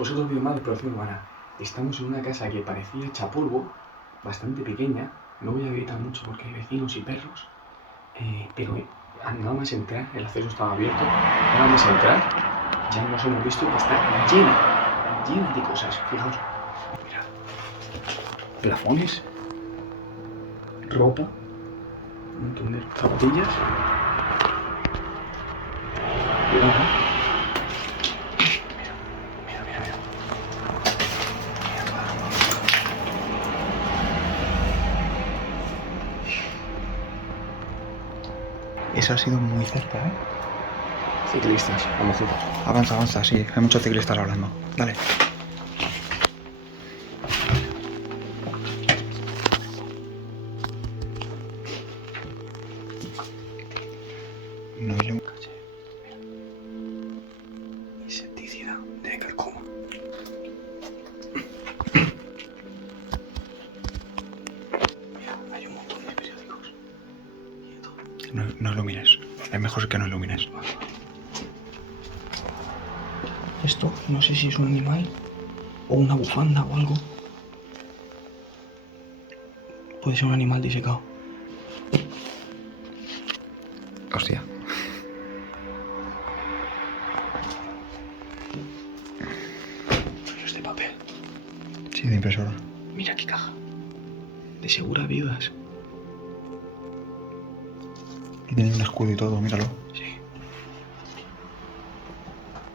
Pues otro vídeo más de exploración urbana. Estamos en una casa que parecía hecha polvo, bastante pequeña. No voy a gritar mucho porque hay vecinos y perros. Pero nada más entrar, el acceso estaba abierto. Nada más entrar, ya nos hemos visto que está llena de cosas. Fijaos, mirad. Plafones, ropa, un montón de zapatillas. Cuidado, Mira. Eso ha sido muy cerca, ¿eh? Ciclistas, a lo mejor. Avanza, sí. Hay muchos ciclistas hablando. Dale. No hay luz. Insecticida de carcoma. Mira, hay un montón de periódicos. No ilumines. Es mejor que no ilumines. Esto, no sé si es un animal o una bufanda o algo. Puede ser un animal disecado. Hostia. Rollos de papel. Sí, de impresora. Mira qué caja. De segura viudas. Y tiene un escudo y todo, míralo. Sí.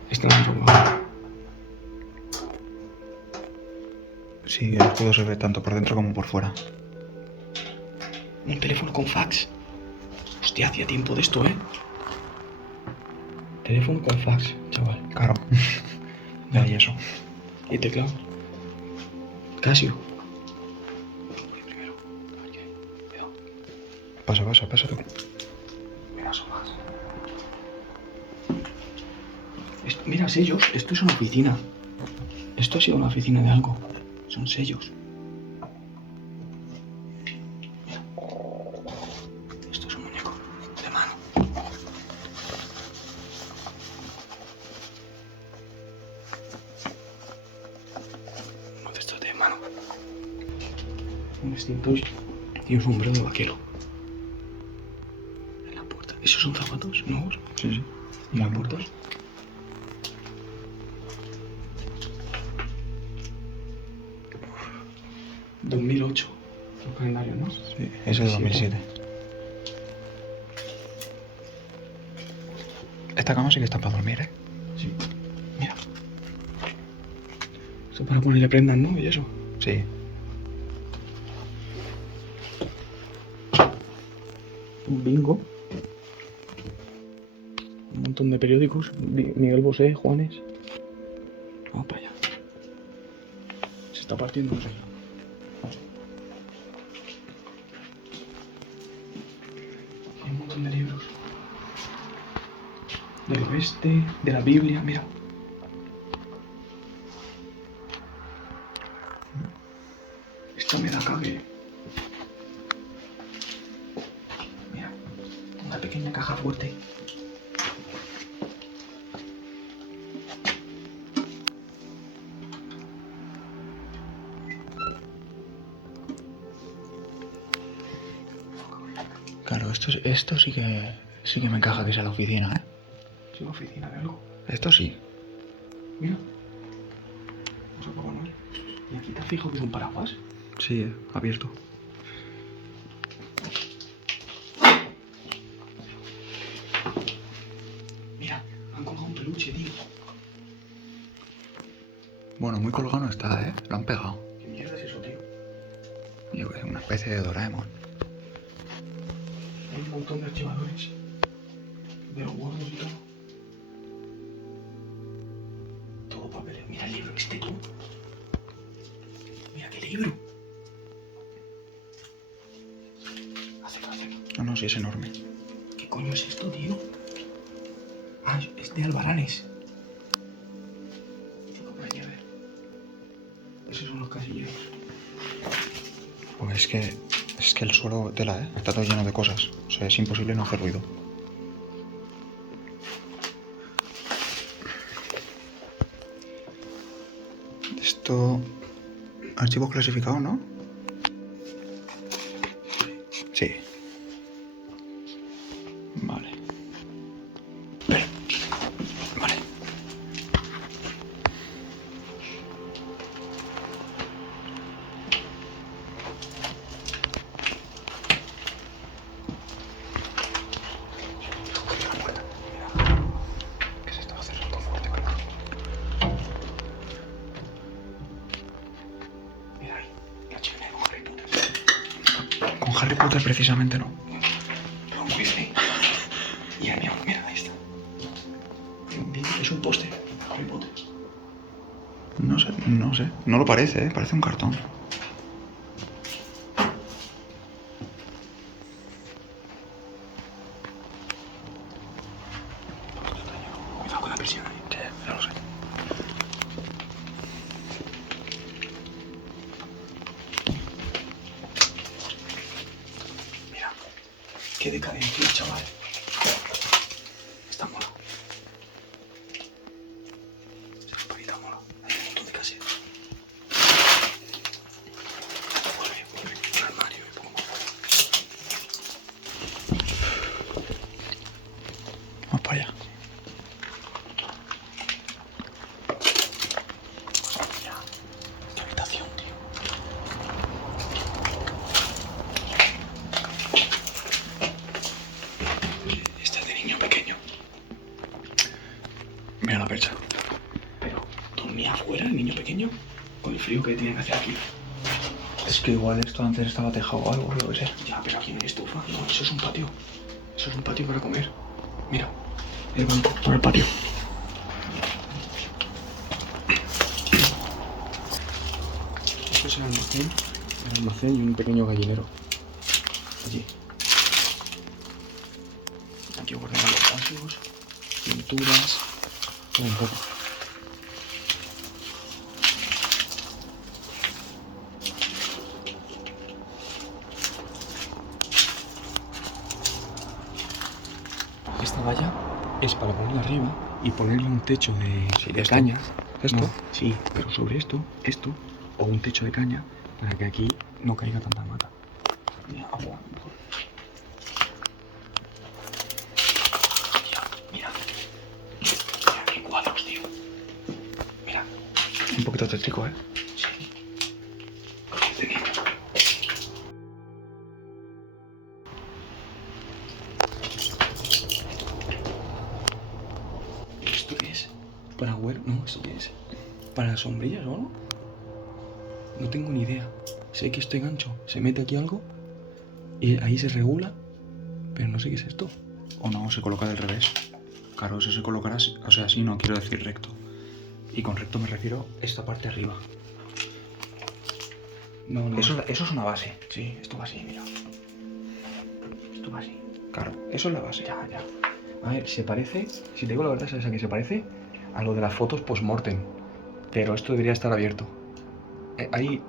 Este no es un poco. Sí, el escudo se ve tanto por dentro como por fuera. Un teléfono con fax. Hostia, hacía tiempo de esto, ¿eh? Teléfono con fax, chaval. Claro. De ahí eso. Y teclado. Casio. Primero. Cuidado. Pasa tú. Mira, son más. Mira, sellos. Esto es una oficina. Esto ha sido una oficina de algo. Son sellos. Mira. Esto es un muñeco de mano. Uno de estos de mano. Un extintor y un sombrero de vaquero. En la puerta. ¿Esos son zapatos nuevos? Sí. ¿Y la puerta? 2008. El calendario, ¿no? Sí, ese es 2007. Esta cama sí que está para dormir, ¿eh? Sí. Mira. Esto para ponerle prendas, ¿no? Y eso. Sí. Un bingo. Un montón de periódicos. Miguel Bosé, Juanes. Vamos para allá. Se está partiendo, no sé. Hay un montón de libros. Del oeste, de la Biblia, mira. Esta me da cague. Mira, una pequeña caja fuerte. Claro, esto sí que me encaja que sea la oficina, ¿eh? Es una oficina de algo. Esto sí. Mira. No sé cómo no. Y aquí te has fijado que es un paraguas. Sí, abierto. Mira, han colgado un peluche, tío. Bueno, muy colgado no está, ¿eh? Lo han pegado. ¿Qué mierda es eso, tío? Yo creo que es una especie de Doraemon. Hay un montón de archivadores. De los gordos y todo. Todo papel. Mira el libro este, tú. Mira qué libro. Acércalo. No, sí, es enorme. ¿Qué coño es esto, tío? Ah, es de Albaranes. Tío, qué nieve. Esos son los casilleros. Pues es que el suelo tela, ¿eh? Está todo lleno de cosas. O sea, es imposible no hacer ruido. Esto... Archivo clasificado, ¿no? Sí. Vale. Pero... Vale. Que se estaba cerrando fuerte, ¿verdad? Mira ahí, la chimenea con Harry Potter. Con Harry Potter precisamente no. Pero un Weasley. Y Hermione, mira, ahí está. Es un póster, Harry Potter. No sé, no sé. No lo parece, ¿eh? Parece un cartón. Cuidado con la presión ahí. Sí, ya lo sé. Mira, qué decadencia, chaval. Está mola. Esa lamparita mola. Hay un montón de casetas. Vuelve al armario y pongo. Vamos para allá. Mira, qué habitación, tío. Esta es de niño pequeño. Mira la percha. Pero, ¿dormía afuera el niño pequeño? Con el frío que tiene que hacer aquí. Es que igual esto antes estaba tejado o algo, yo qué sé. Ya, pero aquí no hay estufa. No, eso es un patio. Eso es un patio para comer. Mira, el banco para el patio. Esto es el almacén y un pequeño gallinero. Allí. Aquí guardan los vasos, pinturas, todo un poco. Esta valla es para ponerla arriba y ponerle un techo de caña. ¿Esto? No, sí, pero sobre esto, o un techo de caña para que aquí no caiga tanta mata. Mira, agua, mejor. Mira, qué cuadros, tío. Mira, Un poquito tétrico, ¿eh? sí. ¿Esto qué es? ¿Para huer? No, ¿esto qué es? ¿Para las sombrillas o algo? No tengo ni idea. Sé que este gancho se mete aquí algo y ahí se regula, pero no sé qué es esto. O no, se coloca del revés. Claro, eso se colocará, o sea, así no quiero decir recto. Y con recto me refiero esta parte arriba. No, no. Eso es una base. Sí, esto va así, mira. Esto va así. Claro, eso es la base. Ya, ya. A ver, se parece, si te digo la verdad, ¿sabes a qué se parece? A lo de las fotos post-mortem. Pero esto debería estar abierto. Hay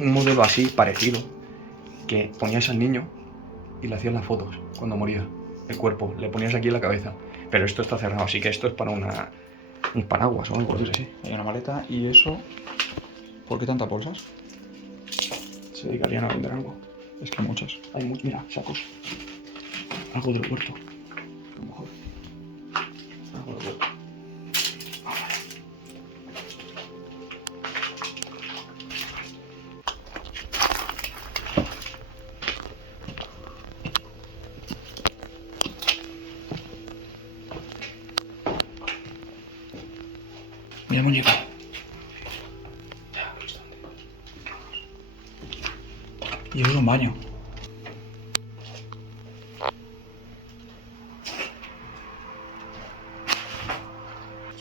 un modelo así, parecido, que ponías al niño y le hacías las fotos cuando moría. El cuerpo, le ponías aquí en la cabeza. Pero esto está cerrado, así que esto es para un paraguas o algo, no sé. Hay una maleta y eso... ¿Por qué tantas bolsas? Se dedicarían a vender algo. Es que hay muchas. Hay mira, sacos. Algo del huerto. A lo mejor. Algo del huerto. Mira, muñeca. Y eso es un baño.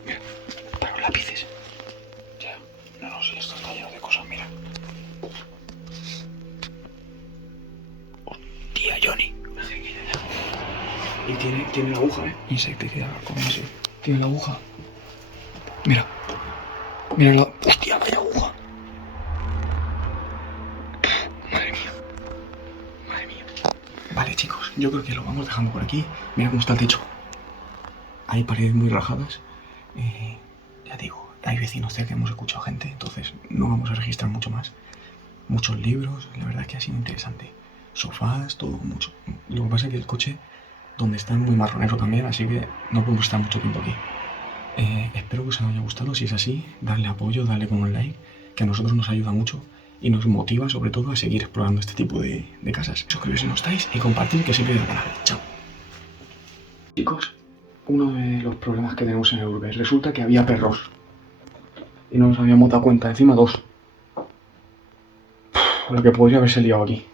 Mira, para los lápices. Ya. No, si esto está lleno de cosas, mira. Hostia, Johnny. Y tiene la aguja, Insecticida, ¿cómo así? Tiene la aguja. Mira. Mira la... ¡Hostia, vaya aguja! Madre mía. Madre mía. Vale, chicos, yo creo que lo vamos dejando por aquí. Mira cómo está el techo. Hay paredes muy rajadas. Ya digo, hay vecinos cerca, hemos escuchado gente, entonces no vamos a registrar mucho más. Muchos libros, la verdad es que ha sido interesante. Sofás, todo mucho. Lo que pasa es que el coche donde está es muy marronero también, así que no podemos estar mucho tiempo aquí. Espero que os haya gustado, si es así, darle apoyo, darle con un like, que a nosotros nos ayuda mucho y nos motiva sobre todo a seguir explorando este tipo de casas. Suscribiros si no estáis y compartir, que siempre al canal. Chao. Chicos, uno de los problemas que tenemos en el urbe, resulta que había perros y no nos habíamos dado cuenta, encima 2. Lo que podría haberse liado aquí.